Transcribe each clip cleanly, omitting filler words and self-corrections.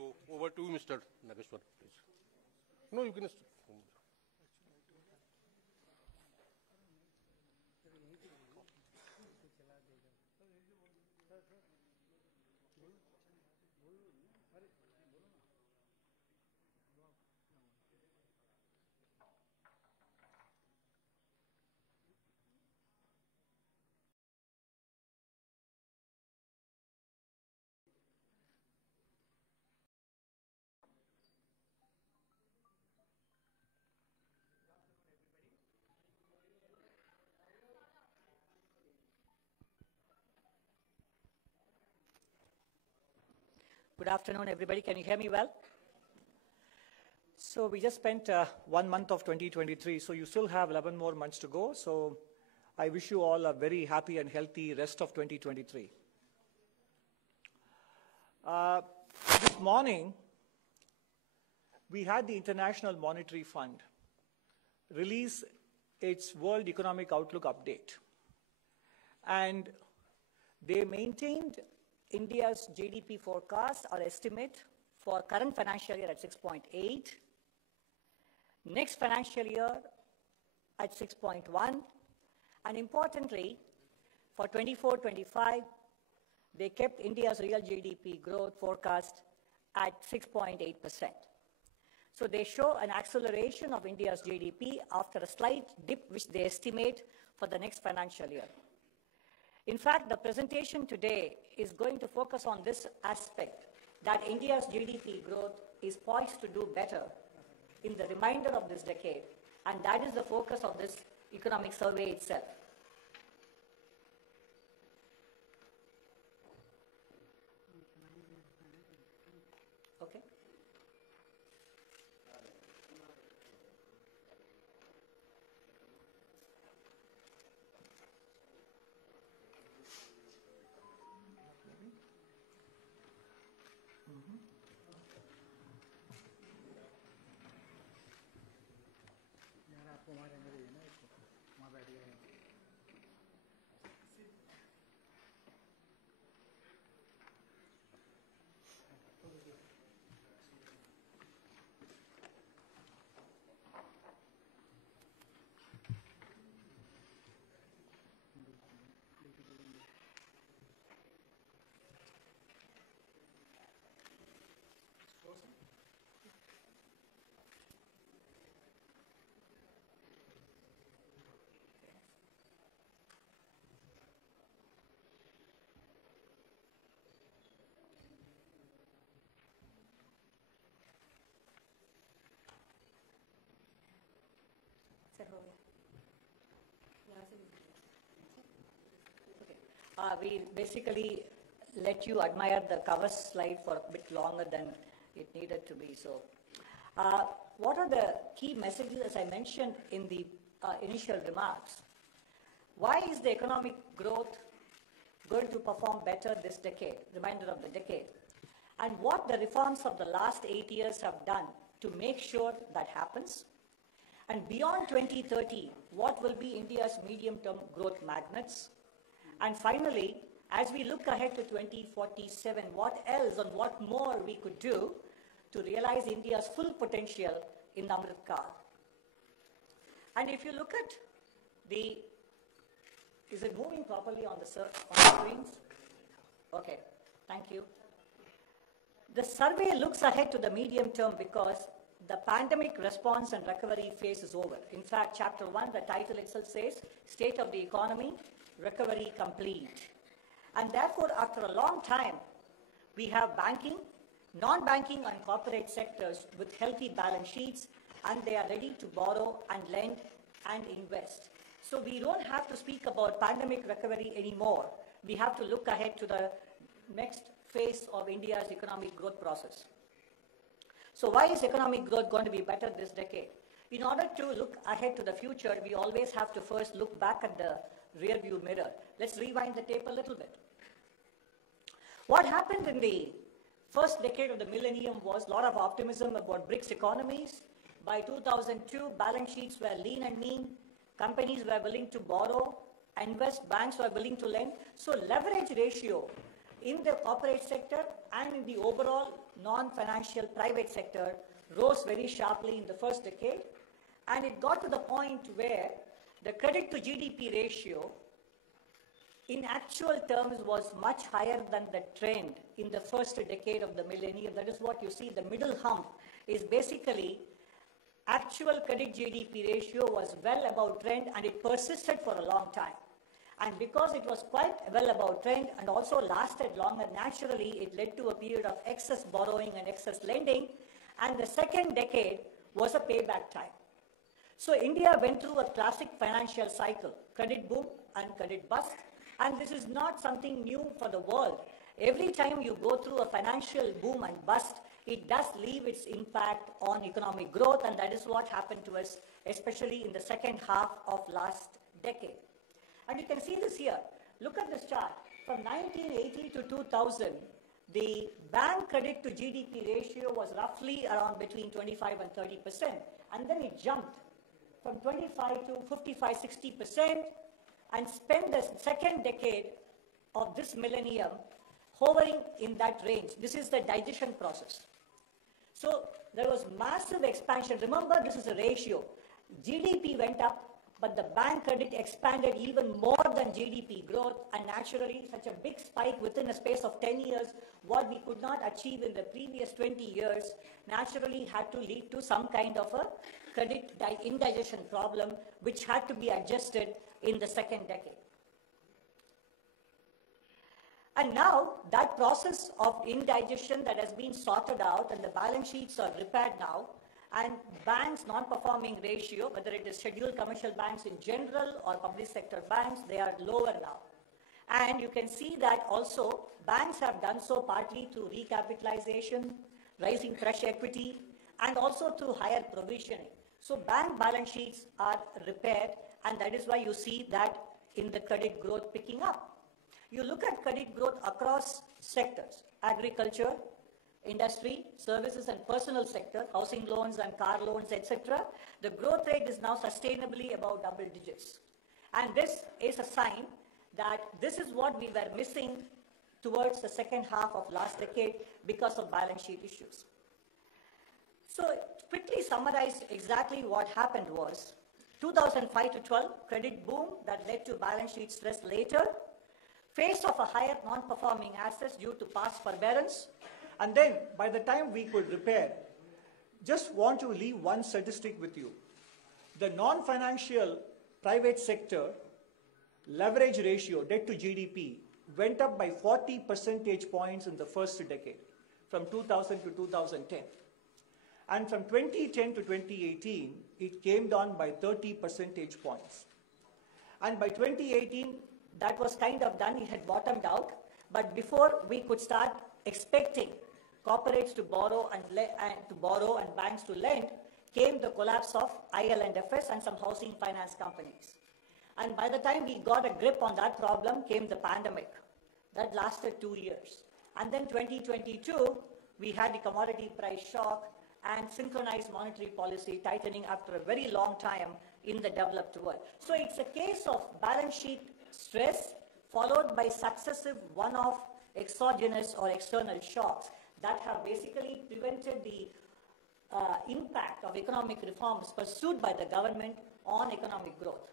So over to you, Mr. Nageswaran, please. No, you can. Good afternoon, everybody. Can you hear me well? So we just spent 1 month of 2023, so you still have 11 more months to go. So I wish you all a very happy and healthy rest of 2023. This morning, we had the International Monetary Fund release its World Economic Outlook update. And they maintained India's GDP forecast or estimate for current financial year at 6.8, next financial year at 6.1, and importantly, for 24-25, they kept India's real GDP growth forecast at 6.8%. So they show an acceleration of India's GDP after a slight dip, which they estimate for the next financial year. In fact, the presentation today is going to focus on this aspect, that India's GDP growth is poised to do better in the remainder of this decade, and that is the focus of this economic survey itself. Okay. We basically let you admire the cover slide for a bit longer than it needed to be. So, what are the key messages, as I mentioned in the initial remarks? Why is the economic growth going to perform better this decade, remainder of the decade? And what the reforms of the last 8 years have done to make sure that happens? And beyond 2030, what will be India's medium-term growth magnets? And finally, as we look ahead to 2047, what else and what more we could do to realize India's full potential in the Amrit Kaal? And if you look at the, is it moving properly on the screens? Okay, thank you. The survey looks ahead to the medium term because the pandemic response and recovery phase is over. In fact, Chapter 1, the title itself says, State of the Economy, Recovery Complete. And therefore, after a long time, we have banking, non-banking and corporate sectors with healthy balance sheets, and they are ready to borrow and lend and invest. So we don't have to speak about pandemic recovery anymore. We have to look ahead to the next phase of India's economic growth process. So why is economic growth going to be better this decade? In order to look ahead to the future, we always have to first look back at the rearview mirror. Let's rewind the tape a little bit. What happened in the first decade of the millennium was a lot of optimism about BRICS economies. By 2002, balance sheets were lean and mean. Companies were willing to borrow, invest, banks were willing to lend. So leverage ratio in the corporate sector and in the overall non-financial private sector rose very sharply in the first decade. And it got to the point where the credit to GDP ratio in actual terms was much higher than the trend in the first decade of the millennium. That is what you see. The middle hump is basically actual credit GDP ratio was well above trend, and it persisted for a long time. And because it was quite well above trend and also lasted longer, naturally it led to a period of excess borrowing and excess lending. And the second decade was a payback time. So India went through a classic financial cycle, credit boom and credit bust. And this is not something new for the world. Every time you go through a financial boom and bust, it does leave its impact on economic growth, and that is what happened to us, especially in the second half of last decade. And you can see this here. Look at this chart. From 1980 to 2000, the bank credit to GDP ratio was roughly around between 25 and 30%. And then it jumped from 25 to 55, 60%, and spent the second decade of this millennium hovering in that range. This is the digestion process. So there was massive expansion. Remember, this is a ratio. GDP went up, but the bank credit expanded even more than GDP growth, and naturally such a big spike within a space of 10 years, what we could not achieve in the previous 20 years, naturally had to lead to some kind of a credit indigestion problem, which had to be adjusted in the second decade. And now that process of indigestion that has been sorted out and the balance sheets are repaired now, and banks' non-performing ratio, whether it is scheduled commercial banks in general or public sector banks, they are lower now. And you can see that also banks have done so partly through recapitalization, raising fresh equity, and also through higher provisioning. So bank balance sheets are repaired, and that is why you see that in the credit growth picking up. You look at credit growth across sectors, agriculture, industry, services and personal sector, housing loans and car loans, etc. The growth rate is now sustainably above double digits. And this is a sign that this is what we were missing towards the second half of last decade because of balance sheet issues. So to quickly summarize exactly what happened was 2005 to 12, credit boom that led to balance sheet stress later, face of a higher non-performing assets due to past forbearance. And then, by the time we could repair, just want to leave one statistic with you. The non-financial private sector leverage ratio, debt to GDP, went up by 40 percentage points in the first decade, from 2000 to 2010. And from 2010 to 2018, it came down by 30 percentage points. And by 2018, that was kind of done, it had bottomed out. But before we could start expecting corporates to borrow and banks to lend, came the collapse of IL&FS and some housing finance companies. And by the time we got a grip on that problem, came the pandemic. That lasted 2 years. And then 2022, we had the commodity price shock and synchronized monetary policy tightening after a very long time in the developed world. So it's a case of balance sheet stress followed by successive one-off exogenous or external shocks that have basically prevented the impact of economic reforms pursued by the government on economic growth.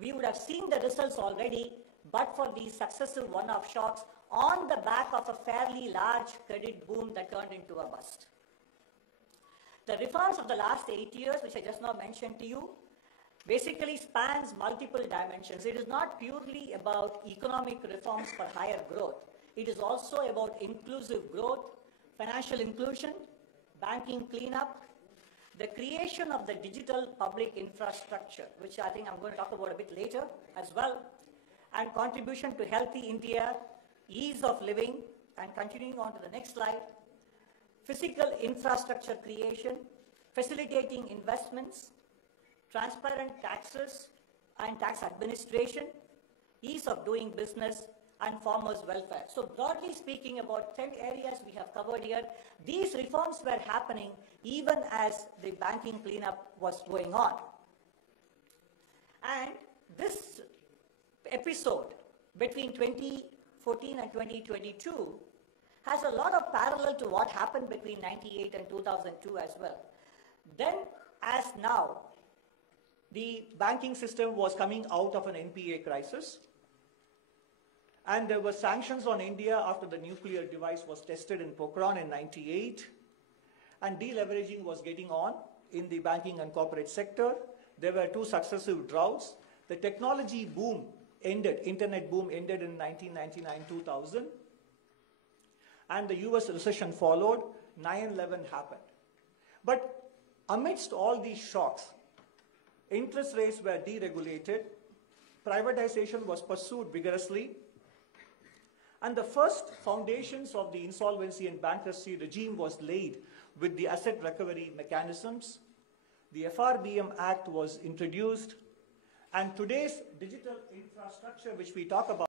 We would have seen the results already, but for these successive one-off shocks on the back of a fairly large credit boom that turned into a bust. The reforms of the last 8 years, which I just now mentioned to you, basically spans multiple dimensions. It is not purely about economic reforms for higher growth. It is also about inclusive growth, financial inclusion, banking cleanup, the creation of the digital public infrastructure, which I think I'm going to talk about a bit later as well, and contribution to healthy India, ease of living, and continuing on to the next slide, physical infrastructure creation, facilitating investments, transparent taxes and tax administration, ease of doing business, and farmers' welfare. So broadly speaking, about 10 areas we have covered here. These reforms were happening even as the banking cleanup was going on. And this episode between 2014 and 2022 has a lot of parallel to what happened between 98 and 2002 as well. Then, as now, The banking system was coming out of an NPA crisis, and there were sanctions on India after the nuclear device was tested in Pokhran in 98, and deleveraging was getting on in the banking and corporate sector. There were two successive droughts. The technology boom ended, internet boom ended in 1999-2000, and the US recession followed. 9/11 happened. But amidst all these shocks, interest rates were deregulated, privatization was pursued vigorously, and the first foundations of the insolvency and bankruptcy regime was laid with the asset recovery mechanisms. The FRBM Act was introduced, and today's digital infrastructure, which we talk about,